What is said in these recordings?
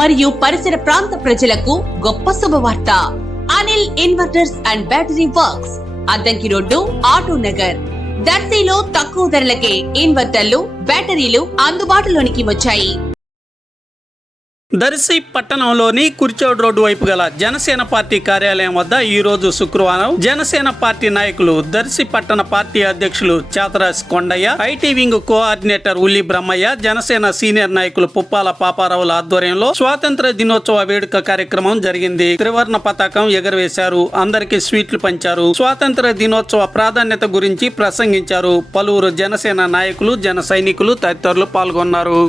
మరియు పరిసర ప్రాంత ప్రజలకు గొప్ప శుభవార్త. Anil inverters and battery works Addanki road auto Nagar. దర్శీలో తక్కువ ధరలకే ఇన్వర్టర్లు బ్యాటరీలు అందుబాటులోనికి వచ్చాయి. దర్శి పట్టణంలోని కుర్చోడ్ రోడ్డు వైపు గల జనసేన పార్టీ కార్యాలయం వద్ద ఈ రోజు శుక్రవారం జనసేన పార్టీ నాయకులు దర్శి పట్టణ పార్టీ అధ్యక్షులు Chataraj Kondaiah IT wing coordinator Ulli Brahmaiah Janasena senior నాయకులు పుప్పాల పాపారావుల ఆధ్వర్యంలో స్వాతంత్ర దినోత్సవ వేడుక కార్యక్రమం జరిగింది. త్రివర్ణ పతాకం ఎగరవేశారు. అందరికీ స్వీట్లు పంచారు. స్వాతంత్ర దినోత్సవ ప్రాధాన్యత గురించి ప్రసంగించారు. పలువురు జనసేన నాయకులు జన సైనికులు తదితరులు పాల్గొన్నారు.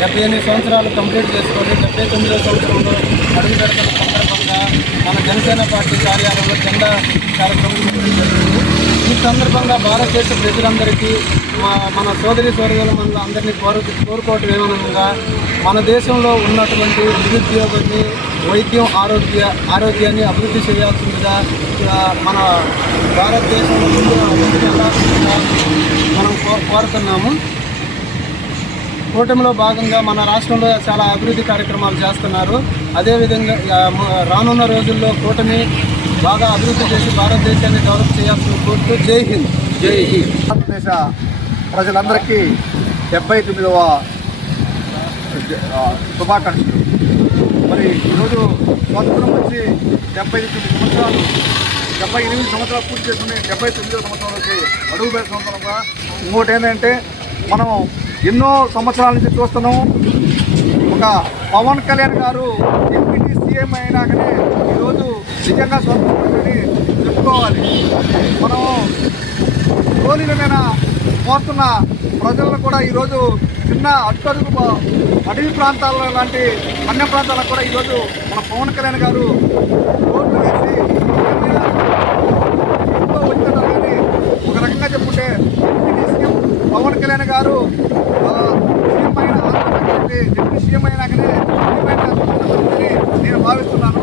డెబ్బై ఎనిమిది సంవత్సరాలు కంప్లీట్ చేసుకొని డెబ్బై తొమ్మిదో సంవత్సరంలో అడుగు పెడుతున్న సందర్భంగా మన జనసేన పార్టీ కార్యాలయంలో జెండా కార్యక్రమం చేయడం జరిగింది. సందర్భంగా భారతదేశ ప్రజలందరికీ మా మన సోదరి సోదరులు మన అందరినీ కోరు కోరుకోవటం ఏమనగా మన దేశంలో ఉన్నటువంటి నిరుద్యోగాన్ని వైద్యం ఆరోగ్య ఆరోగ్యాన్ని అభివృద్ధి చేయాల్సిందిగా మన భారతదేశంలో మనం కో- కోరుతున్నాము. కూటమిలో భాగంగా మన రాష్ట్రంలో చాలా అభివృద్ధి కార్యక్రమాలు చేస్తున్నారు. అదేవిధంగా రానున్న రోజుల్లో కూటమి బాగా అభివృద్ధి చేసి భారతదేశాన్ని డెవలప్ చేయాల్సిన కోరుతూ జై హింద్. జై హింద్. భారతదేశ ప్రజలందరికీ డెబ్బై తొమ్మిదవ శుభాకాంక్షలు. మరి ఈరోజు స్వాతంత్రం వచ్చి డెబ్బై తొమ్మిది సంవత్సరాలు డెబ్బై ఎనిమిది సంవత్సరాలు పూర్తి చేసుకుని డెబ్బై తొమ్మిదో సంవత్సరంలోకి అడుగు సంవత్సరంగా ఇంకోటి ఏంటంటే మనం ఎన్నో సంవత్సరాల నుంచి చూస్తున్నాం ఒక పవన్ కళ్యాణ్ గారు ఎంపీటీ సీఎం అయినాకనే ఈరోజు నిజంగా స్వాతంత్రం చెప్పుకోవాలి. మనం గోళీలమైన కోరుతున్న ప్రజలను కూడా ఈరోజు చిన్న అట్టడుగు అడవి ప్రాంతాల లాంటి అన్య ప్రాంతాలకు కూడా ఈరోజు మన పవన్ కళ్యాణ్ గారు రోడ్లు వేసి జగన్ గారు సీఎం అయిన డిప్యూటీ సీఎం అయినాకనే నేను భావిస్తున్నాను.